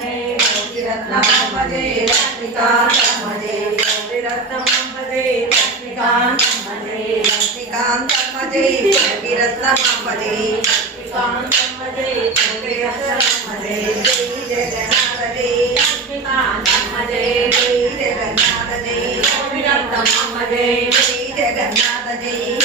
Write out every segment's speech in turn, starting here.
जय रत्नम जय लक्ष्मीकांतम जय रत्नम जय लक्ष्मीकांतम जय लक्ष्मीकांतम जय रत्नम जय लक्ष्मीकांतम जय रत्नम जय जय जगन्नाथ जय लक्ष्मीकांतम जय जय जगन्नाथ जय रत्नम जय जय जगन्नाथ जय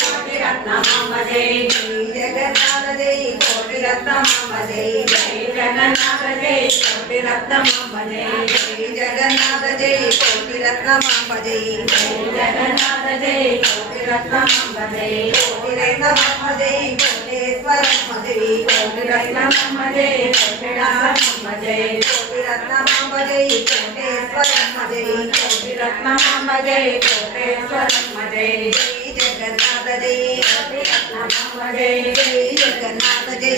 रत्नम जय जय जगन्नाथ जय रत्नम जय जय జగన్నాథ జై కోటిరత్నమాంబజే జై జగన్నాథ జై కోటిరత్నమాంబజే జై జగన్నాథ జై కోటిరత్నమాంబజే జై జగన్నాథ జై కోటిరత్నమాంబజే జై జగన్నాథ జై కోటిరత్నమాంబజే కోటిరత్నమాంబజే కోటేశ్వరమ్మజే కోటిరత్నమాంబజే కోటిరత్నమాంబజే కోటిరత్నమాంబజే కోటేశ్వరమ్మజే కోటిరత్నమాంబజే కోటేశ్వరమ్మజే జై జగన్నాథ జై కోటిరత్నమాంబజే జై జగన్నాథ జై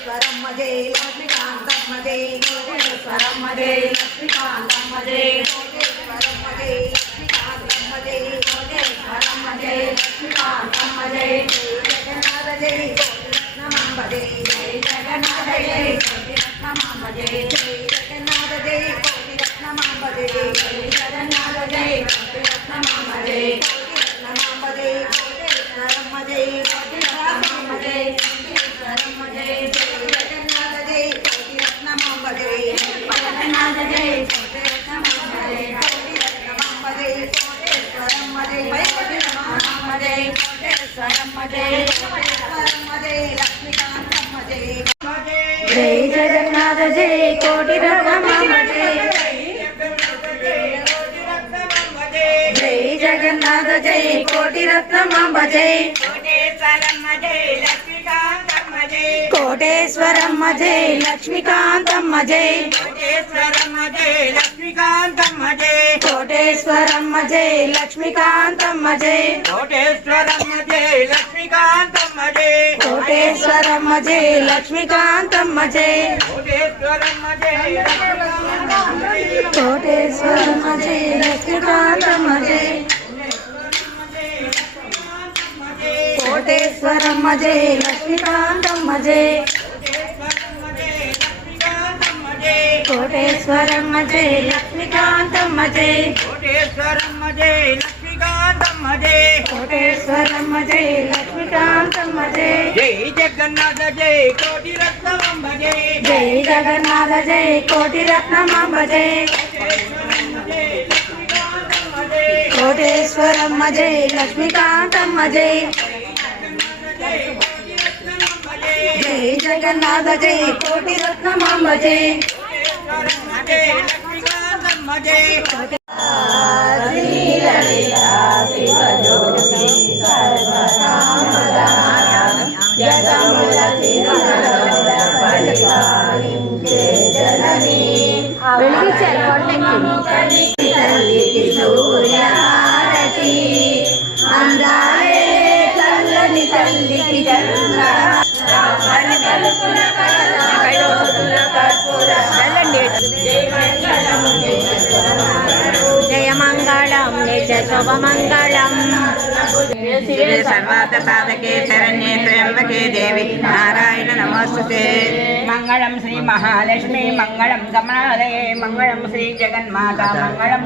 జై లక్ష్మీకాంతమ్మ జై కోటేశ్వరమ్మ జై లక్ష్మీకాంతమ్మ జై కోటేశ్వరమ్మ జై లక్ష్మీకాంతమ్మ జై కోటేశ్వరమ్మ జై లక్ష్మీకాంతమ్మ జై జగన్నాథ జై కోటిరత్నమాంబ జై జై జగన్నాథ జై కోటిరత్నమాంబ జై జై జగన్నాథ జై కోటిరత్నమాంబ జై జై జగన్నాథ జై కోటిరత్నమాంబ జై కోటిరత్నమాంబ జై కోటేశ్వరమ్మ జై జై కోటేశ్వరమ్మ జై లక్ష్మీకాంతమ్మ జై జై జగన్నాథ జై కోటి రత్నమాంబ జై జై జగన్నాథ జై కోటి రత్నమాంబ జై కోటేశ్వరమ్మ జై లక్ష్మీకాంతమ్మ జై లక్ష్మీకాంతమ్మ జై కోటేశ్వరమ్మ జై లక్ష్మీకాంతమ్మ జై కోటేశ్వరమ్మ జై లక్ష్మీకాంతమ్మ జై కోటేశ్వరమ్మ జై లక్ష్మీకాంతమ్మ జై కోటేశ్వరమ్మ జై కోటేశ్వరమ్మ జై లక్ష్మీకాంతమ్మ జై కోటేశ్వరమ్మ జై లక్ష్మీకాంతమ్మ జై. కోటేశ్వరమ్మ జై లక్ష్మీకాంతమ్మ జై. కోటేశ్వరమ్మ జై లక్ష్మీకాంతమ్మ జై. కోటేశ్వరమ్మ జై లక్ష్మీకాంతమ్మ జై జై జగన్నాథ జై కోటి రత్నమ్మ జై జై జగన్నాథ జై కోటి రత్నమాంబ జై. కోటేశ్వరమ్మ జై లక్ష్మీకాంతమ్మ జై. జై జగన్నాథ జై కోటి రత్నమాంబ జై. జై తల్లి. రామని పలుకున కలలోతుల కర్పూర జయ మంగళం నిజ శుభమంగళం. శివే సర్వార్థ సాధకే శరణ్యే త్ర్యంబకే దేవి. నారాయణ నమస్తే మంగళం శ్రీ మహాలక్ష్మి మంగళం కమలాలయే మంగళం శ్రీ జగన్మాత మంగళం